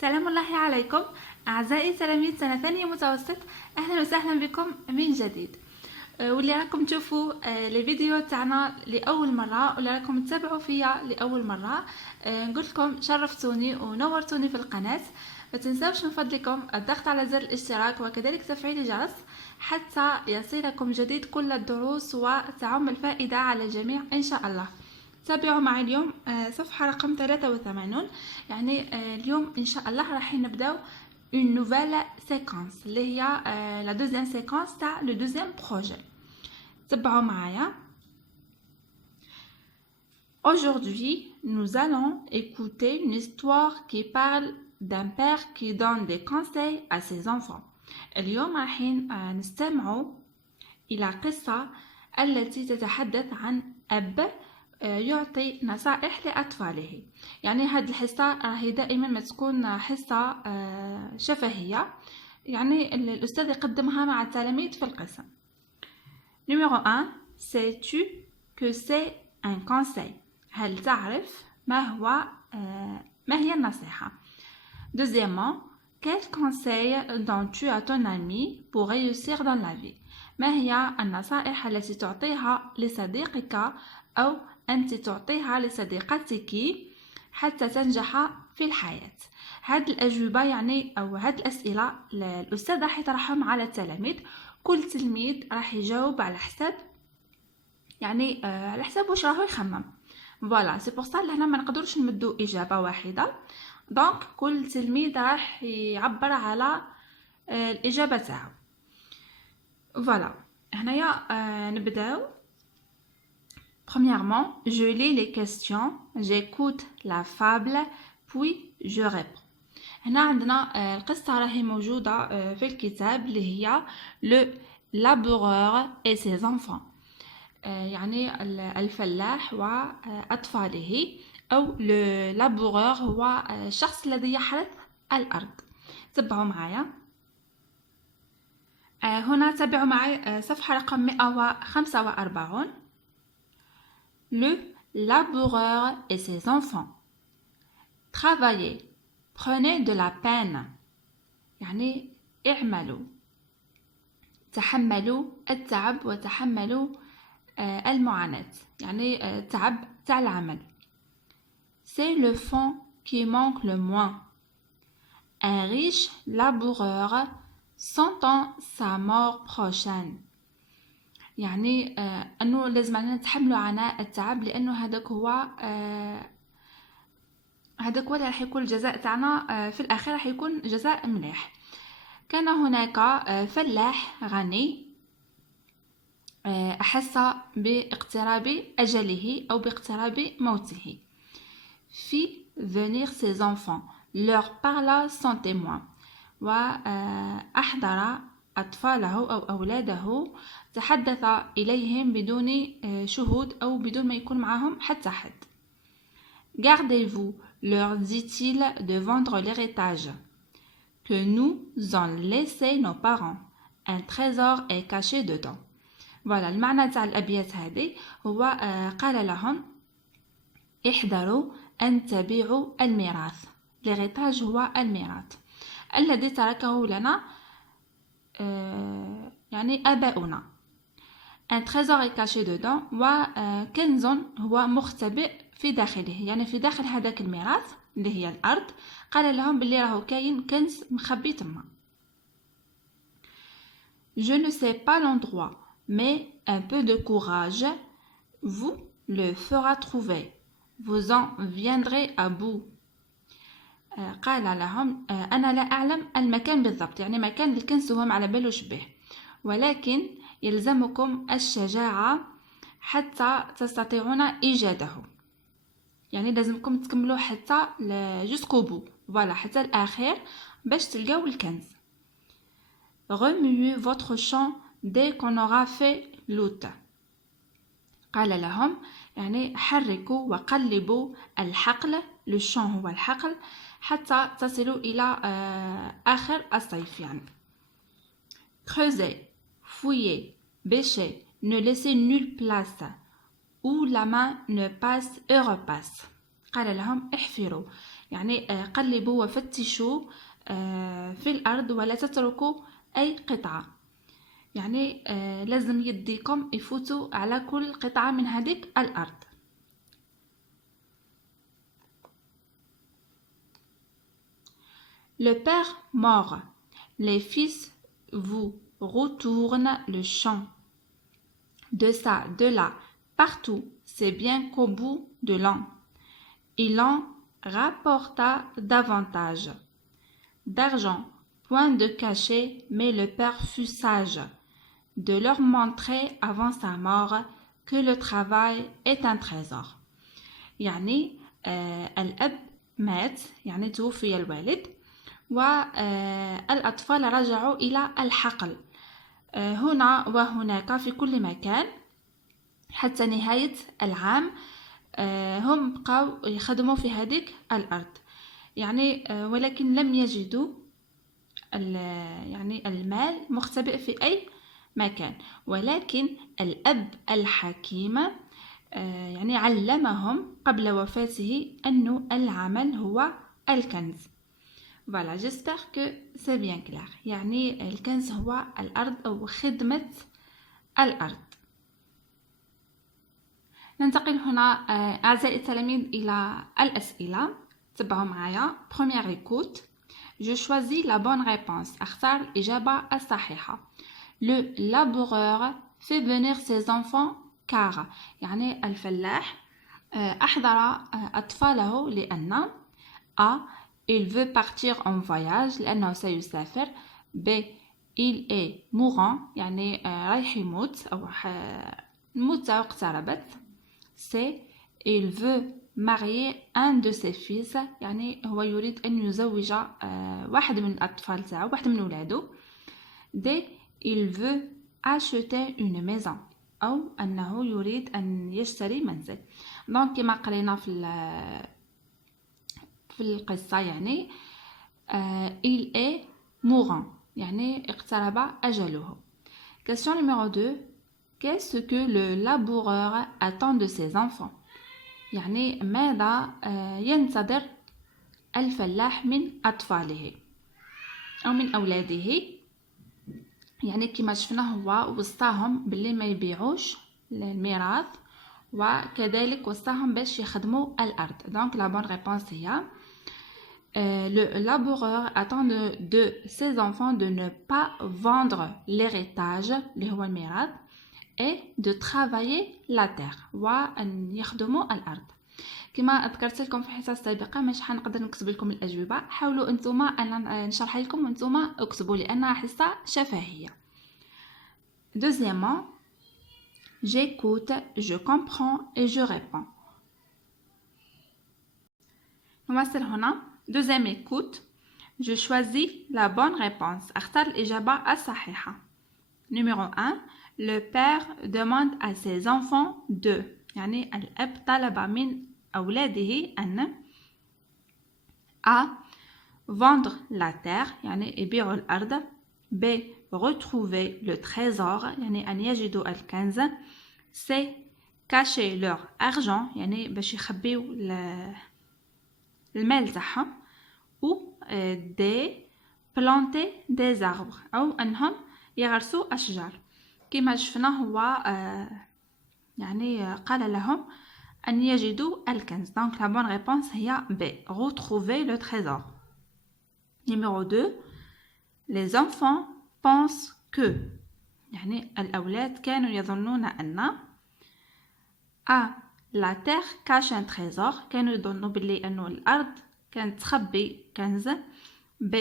سلام الله عليكم أعزائي تلاميذ سنة ثانية متوسط. أهلا وسهلا بكم من جديد. واللي راكم تشوفوا لي فيديو تاعنا لأول مرة واللي راكم تتابعوا فيا لأول مرة، نقول لكم شرفتوني ونورتوني في القناة. ما تنسوش من فضلكم الضغط على زر الاشتراك وكذلك تفعيل الجرس حتى يصلكم جديد كل الدروس وتعم الفائدة على الجميع إن شاء الله. تابعوا معي اليوم صفحة رقم 83. يعني اليوم إن شاء الله راح نبداو une nouvelle séquence اللي هي la deuxième séquence تاع le deuxième projet. تبعوا معايا. Aujourd'hui, nous allons écouter une histoire qui parle d'un père qui donne des conseils à ses enfants. اليوم راح نستمعوا إلى قصة التي تتحدث عن أب يعطي نصائح لأطفاله. يعني هذه الحصة راهي دائما ما تكون حصة شفهية، يعني الأستاذ يقدمها مع التلاميذ في القسم. Numéro 1. Sais-tu que c'est un conseil؟ هل تعرف ما هي النصيحة؟ Deuxièmement, quel conseil donnes-tu à ton ami pour réussir dans la vie؟ ما هي النصائح التي تعطيها لصديقك أو أنت تعطيها لصديقتك حتى تنجح في الحياة؟ هذه الأجوبة يعني أو هذه الأسئلة الأستاذ راح يطرحهم على التلاميذ. كل تلميذ راح يجاوب على حساب يعني على حساب واش راهو يخمم. فوالا سي بور سا لهنا ما نقدرش نمدو إجابة واحدة، دونك كل تلميذ راح يعبر على الإجابة تاعو. فوالا هنايا نبداو. Premièrement, je lis les questions, j'écoute la fable, puis je réponds. هنا عندنا القصة راهي موجودة في الكتاب اللي هي Le laboureur et ses enfants. يعني الفلاح وأطفاله، أو Le laboureur هو الشخص الذي يحرث الأرض. تبعوا معايا. هنا تابعوا معي صفحة رقم 145. Le laboureur et ses enfants. Travaillez, prenez de la peine. يعني اعملوا، تحملوا التعب وتحملوا المعاناة، يعني التعب تاع العمل. C'est le fond qui manque le moins. Un riche laboureur sentant sa mort prochaine. يعني أنه لازم علينا نتحملوا عناء التعب، لأنه هذاك هو اللي راح يكون الجزاء تاعنا في الأخير، راح يكون جزاء مليح. كان هناك فلاح غني أحس باقتراب أجله أو باقتراب موته. fit venir ses enfants, leur parla sans témoin. وأحضر أطفاله أو أولاده، تحدث إليهم بدون شهود أو بدون ما يكون معهم حتى حد. Gardez-vous, leur dit-il, de vendre l'héritage que nous ont laissé nos parents. Un trésor est caché dedans. Voilà المعنى تاع الأبيات هذه. هو قال لهم احذروا أن تبيعوا الميراث. l'héritage هو الميراث الذي تركه لنا يعني آباؤنا. un trésor est caché dedans، وكنز هو مختبئ في داخله، يعني في داخل هذاك الميراث اللي هي الأرض. قال لهم باللي راهو كاين كنز مخبي تما. Je ne sais pas l'endroit, mais un peu de courage vous le fera trouver. Vous en viendrez à bout. قال لهم أنا لا أعلم المكان بالضبط، يعني مكان الكنز هو على بالوش به، ولكن يلزمكم الشجاعة حتى تستطيعون إيجاده. يعني لازمكم تكملوا حتى jusqu'au bout، voilà حتى الآخر باش تلقاو الكنز. Remuez votre champ dès qu'on aura fait l'outre. قال لهم يعني حركوا وقلبوا الحقل، le champ هو الحقل، حتى تصلوا إلى آخر الصيف. يعني creusez, fouillez, bêchez, ne laissez nulle place où la main ne passe et repasse. قال لهم احفروا، يعني قلبوا وفتشوا في الأرض ولا تتركوا أي قطعة. يعني لازم يديكم يفوتوا على كل قطعة من هذيك الأرض. Le père mort. Les fils vous retournent le champ. De ça, de là, partout, c'est bien qu'au bout de l'an, il en rapporta davantage d'argent, point de cachet, mais le père fut sage de leur montrer avant sa mort que le travail est un trésor. يعني الأب مات، يعني توفي الوالد، والأطفال رجعوا إلى الحقل هنا وهناك في كل مكان حتى نهاية العام. هم بقوا يخدموا في هذيك الأرض، يعني ولكن لم يجدوا يعني المال مختبئ في أي مكان. ولكن الأب الحكيم يعني علمهم قبل وفاته أن العمل هو الكنز. Voilà, j'espère que c'est bien clair. يعني الكنز هو الأرض أو خدمة الأرض. ننتقل هنا أعزائي التلاميذ إلى الأسئلة. تبعوا معايا. Première écoute. Je choisis la bonne réponse. أختار الإجابة الصحيحة. Le laboureur fait venir ses enfants car يعني الفلاح أحضر أطفاله لأن A. Il veut partir en voyage لأنه سيسافر. B. Il est mourant يعني رايح يموت أو الموت اقتربت. C. Il veut marier un de ses fils يعني هو يريد أن يزوج واحد من الأطفال تاعو، واحد من ولاده. D. Il veut acheter une maison أو أنه يريد أن يشتري منزل. دونك كما قرينا في القصة يعني il est mourant يعني اقترب أجله. Question numéro 2. Qu'est-ce que le laboureur attend de ses enfants؟ يعني ماذا ينتظر الفلاح من أطفاله أو من أولاده؟ يعني كما شفنا هو وصاهم باللي ما يبيعوش الميراث، وكذلك وصاهم باش يخدموا الأرض. Donc la bonne réponse هي le laboureur attend de ses enfants de ne pas vendre l'héritage اللي هو الميراث et de travailler la terre وأن يخدموا الأرض. كما ذكرت لكم في الحصة السابقة مش حنقدر نكتب لكم الأجوبة، حاولوا أنتم أن نشرح لكم وأنتم اكتبوا لأنها حصة شفهية. Deuxièmement, j'écoute, je comprends et je réponds. نواصل هنا. Deuxième écoute. Je choisis la bonne réponse. أختار الإجابة الصحيحة. Numéro 1. Le père demande à ses enfants de يعني الأب طلب من أولاده أن A. Vendre la terre يعني يبيعوا الأرض. B. Retrouver le trésor يعني أن يجدوا الكنز. C. Cacher leur argent يعني باش يخبيوا المال تاعهم. ou D. Planter des arbres أو أنهم يغرسوا أشجار. كما شفنا هو يعني قال لهم أن يجدوا الكنز. Donc la bonne réponse هي B. Retrouver le trésor. Numéro 2. Les enfants pensent que يعني الأولاد كانوا يظنون أن A. La terre cache un trésor كانوا يظنوا باللي أنه الأرض كانت تخبي كنز. B.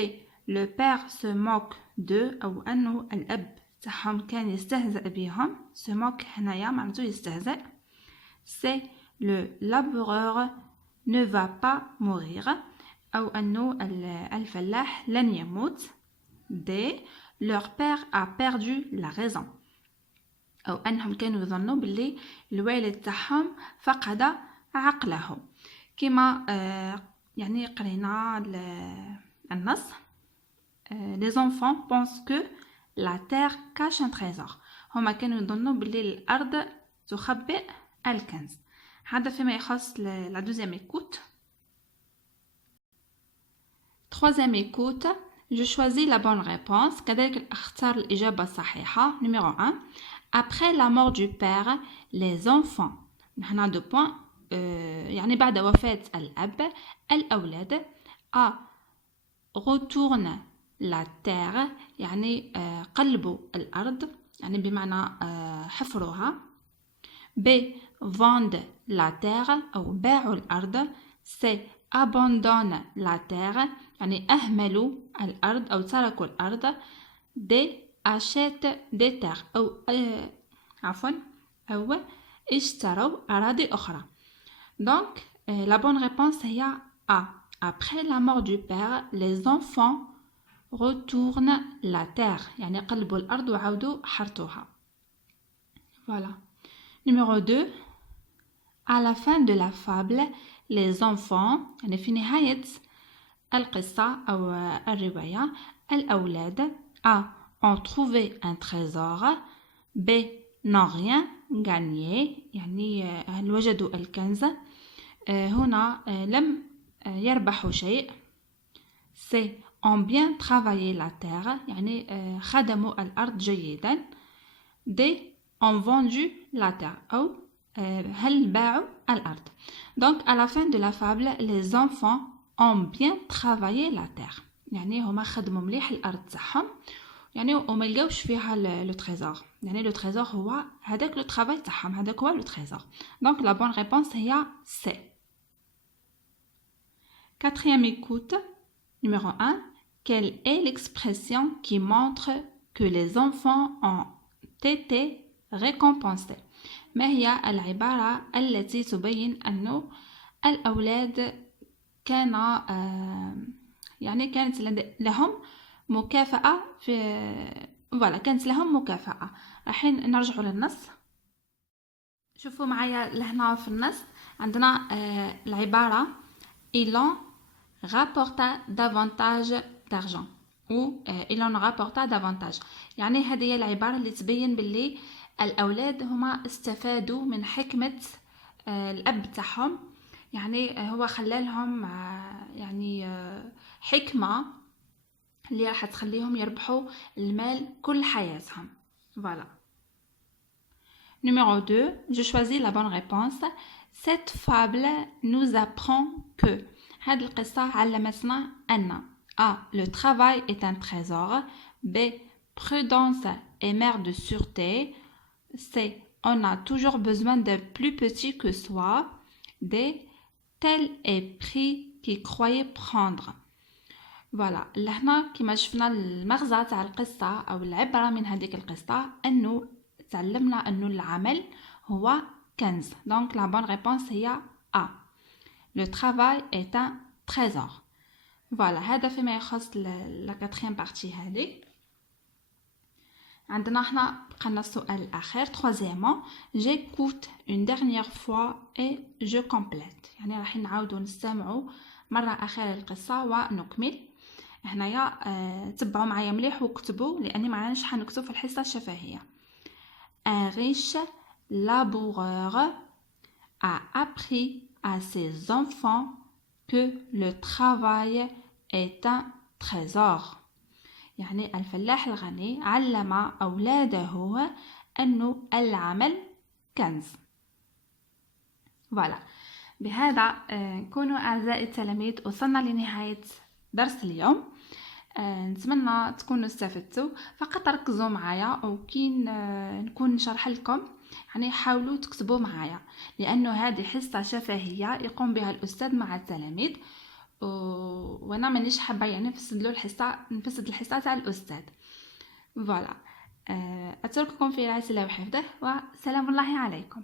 Le père se moque de أو أنه الأب تاعهم كان يستهزئ بهم. se moque هنايا معناتو يستهزئ. C. Le laboureur ne va pas mourir أو أنه الفلاح لن يموت. D. Leur père a perdu la raison أو أنهم كانوا يظنوا باللي الوالد تاعهم فقد عقله. كما يعني قرينا النص. Les enfants pensent que la terre cache un trésor. هما كانوا يظنوا باللي الأرض تخبئ الكنز. هذا فيما يخص la deuxième écoute. Troisième écoute, je choisis la bonne réponse. كذلك اختار الإجابة الصحيحة. Numéro 1. Après la mort du père, les enfants. هنا دو بوان. يعني بعد وفاة الأب الأولاد A. Retourne la terre يعني قلبوا الأرض يعني بمعنى حفروها. B. Vendent la terre أو باعوا الأرض. C. Abandonne la terre يعني أهملوا الأرض أو تركوا الأرض. D. Achète des terres أو أو اشتروا أراضي أخرى. Donc, la bonne réponse هي A. Après la mort du père, les enfants retournent la terre يعني قلبوا الأرض وعودوا حرثوها. Voilà. Numéro 2. À la fin de la fable, les enfants يعني في نهاية القصة أو الرواية الأولاد A. Ont trouvé un trésor. B. N'ont rien gagné يعني هل وجدوا الكنز. هنا لم يربحوا شيء. C. Ont bien travaillé la terre يعني خدموا الأرض جيدا. D. Ont vendu la terre أو هل باعوا الأرض. Donc à la fin de la fable, les enfants ont bien travaillé la terre يعني هما خدموا مليح الأرض تاعهم يعني وما لقاوش فيها لو تريزور يعني لو تريزور هو هذاك لو ترافاي تاعهم هذاك هو لو تريزور. Donc la bonne réponse هي C. Quatrième écoute. Numéro 1. Quelle est l'expression qui montre que les enfants ont été récompensés. ما هي العبارة التي تبين أن الأولاد كان يعني كانت لهم مكافأة فوالا كانت لهم مكافأة. راحين نرجعوا للنص. شوفوا معايا لهنا في النص عندنا العبارة ils ont rapporté davantage d'argent ou ils ont rapporté davantage يعني هذه هي العبارة اللي تبين باللي الأولاد هما استفادوا من حكمة الأب تاعهم يعني هو خلالهم يعني حكمة اللي راح تخليهم يربحوا المال كل حياتهم. Voilà. Numéro 2, je choisis la bonne réponse. Cette fable nous apprend que هذه القصة علمتنا أن A. Le travail est un trésor. B. Prudence est mère de sûreté. C. On a toujours besoin de plus petit que soi. D. Tel est prix qui croyait prendre. فوالا لهنا كما شفنا المغزى تاع القصة أو العبرة من هذيك القصة أنه تعلمنا أنه العمل هو كنز. Donc la bonne réponse هي A. Le travail est un trésor. فوالا هذا فيما يخص la quatrième partie هذه. عندنا هنا بقينا السؤال الأخير. Troisièmement, j'écoute une dernière fois et je complète. يعني راح نعاودوا نستمعوا مرة أخيرة القصة ونكمل. هنايا تبعوا معايا مليح وكتبوا لأني معلناش حنكتب في الحصة الشفهية. Un riche laboureur a appris à ses enfants que le travail est un trésor. يعني الفلاح الغني علم أولاده أنه العمل كنز. فوالا بهذا كونوا أعزائي التلاميذ وصلنا لنهاية درس اليوم. نتمنى تكونوا استفدتوا. فقط ركزوا معايا وكين نكون نشرح لكم يعني حاولوا تكتبوا معايا لأنه هذه حصة شفهية يقوم بها الأستاذ مع التلاميذ وانا مانيش حابه يعني نفسد الحصه تاع الاستاذ. فوالا اترككم في رعايه الله وحفظه وسلام الله عليكم.